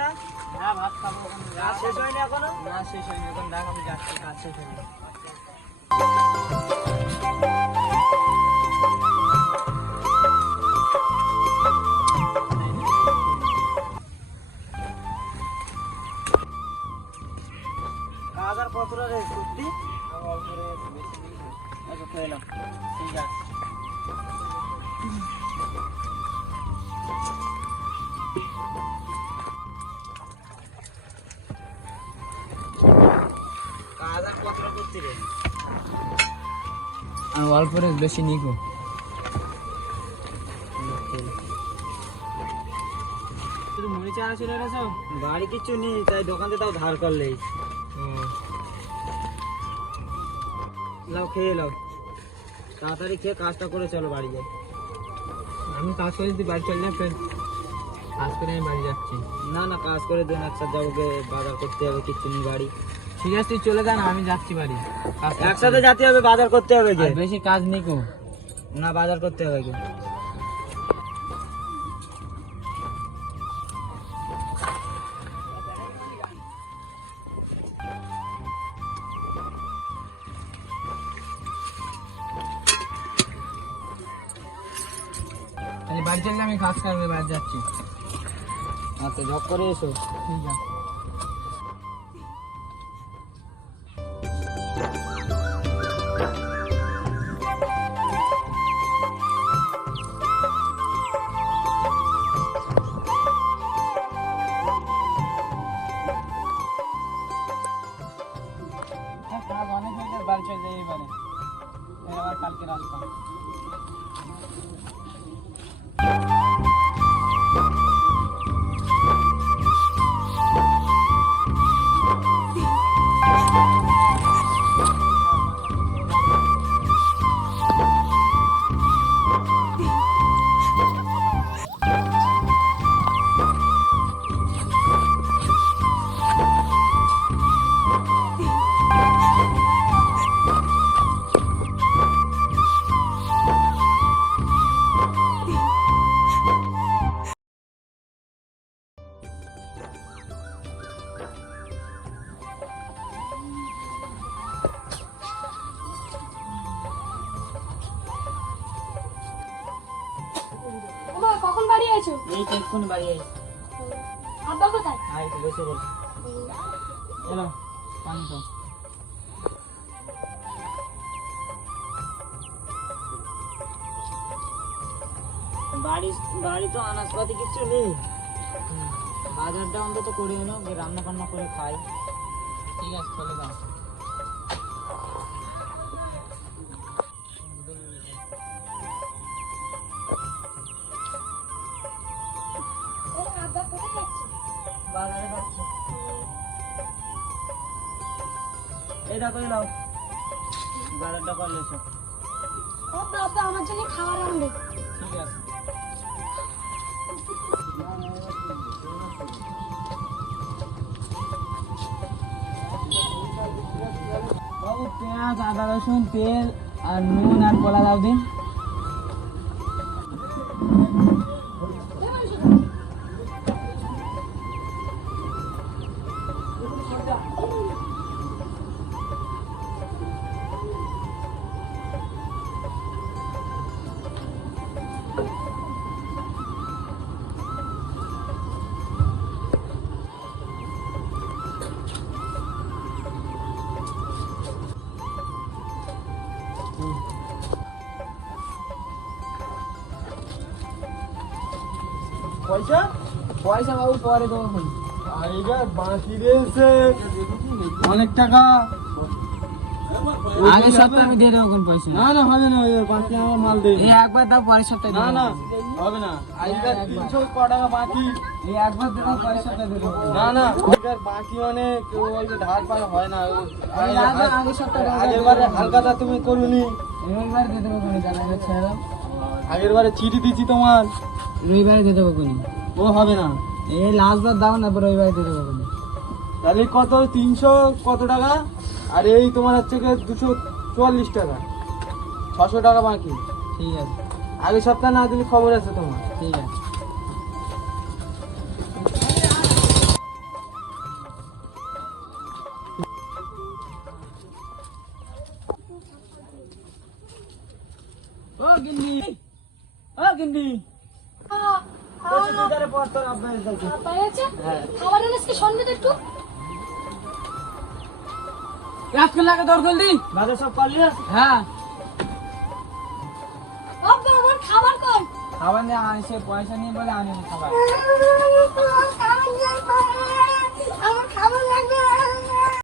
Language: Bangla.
না? হ্যাঁ ভাত খাবো। কাজ শেষ হয়নি এখনো? না শেষ হয়নি, এখন দেখ আমি যাচ্ছি, কাজ শেষ হয়নি। কাজ আর কতটা রে সত্যি? অল্প রে, বেশি নেই। আচ্ছা তো এলাম। ঠিক আছে। কাজ আর কতটা করছি রে? আর অল্প রে, বেশি নিকো। শুধু মুড়ি চারা চলে গেছো? বাড়ি কিচ্ছু নেই, তাই দোকান থেকে তাও ধার করলেই। লাও খেয়ে লাও, তাড়াতাড়ি খেয়ে কাজটা করে চলো বাড়ি যাই। আমি কাজ করে যদি বাড়ি চলে যাই, ফের কাজ করে আমি বাড়ি যাচ্ছি। না না, কাজ করে দিন, একসাথে যাবো, বাজার করতে হবে, কিচ্ছু নেই বাড়ি। ঠিক আছে, তুই চলে যা না, আমি যাচ্ছি বাড়ি। একসাথে যেতে হবে, বাজার করতে হবে গে। বেশি কাজ নিকো না, বাজার করতে হবে গে। তাহলে বাড়ি চললে আমি কাজ করবে বাড়ি যাচ্ছি। আচ্ছা, ঝক করে এসো। ঠিক আছে। কাজ অনেক হয়ে গেছে, বাড়ি চলে যাই এবারে। আবার কালকে রাস্তা। কখন বাড়ি আছো? এই তো এক্ষুনি বাড়ি আই। আব্বা কোথায়? আই তো বসে বল। এলো পানি তো। বাড়ি তো আনাজপাতি কিচ্ছু নেই, বাজারটা অন্তত করে এনো, রান্না বান্না করে খাই। ঠিক আছে, চলে যাও। আব্বা কোথায় যাচ্ছে? বাজারে যাচ্ছি। এই দেখো, এলাও বাজারটা করলে এসো। আব্বা আব্বা আমার জন্য খাবার আনবে। ঠিক আছে। বাবু, পেঁয়াজ, আদা, রসুন, তেল আর নুন আর কলা দাও দিন। পয়সা পয়সা বাবু পরে দেবো। এইবার বাকি রয়েছে অনেক টাকা। আগের সপ্তাহে আমি দিয়ে দেবো কোন পয়সা। না না, হবে না, বাকি আমার মাল দেই। এই একবার দাও, পরের সপ্তাহে না দিয়ে না, দেবো। হবে না, এইবার 300 ক টাকা বাকি। এই একবার দেবো, পরের সপ্তাহে দিয়ে দেবো। না না, এইবার বাকি মানে কেউ ওই যে ধার পার হয় না। আমি আগের সপ্তাহে আগের বারে হালকাটা তুমি করুনি, রবিবার দিয়ে দেবো কোনি, তাহলে এটা ছেড়ে দাও। আগের বারে চিঠি দিচ্ছি তোমার। রবিবারে দিয়ে দেবো কোনি। ও হবে না, এই লাস্ট বার দাও না, রবিবারে দিয়ে দেবো কোনি। তাহলে কত? 300 কত টাকা, আর এই তোমার হচ্ছে 244 টাকা, 600 টাকা বাকি। ঠিক আছে, আগের সপ্তাহে না দিলে খবর আছে তোমার। ঠিক আছে। গিন্নি, ও গিন্নি, বসে তুই তাহলে পর তোর আব্বা এসে যাচ্ছে। আব্বা এসেছে? হ্যাঁ। খাবার এনেছে সন্ধ্যে তো একটু। রাতক্ষণ লাগে দর জলদি, বাজার সব পারলি? হ্যাঁ। আব্বা আমার খাবার কই? খাবার নিয়ে আনছে, পয়সা নিয়ে বলে আনি খাবার। আমার খাবার লাগবে।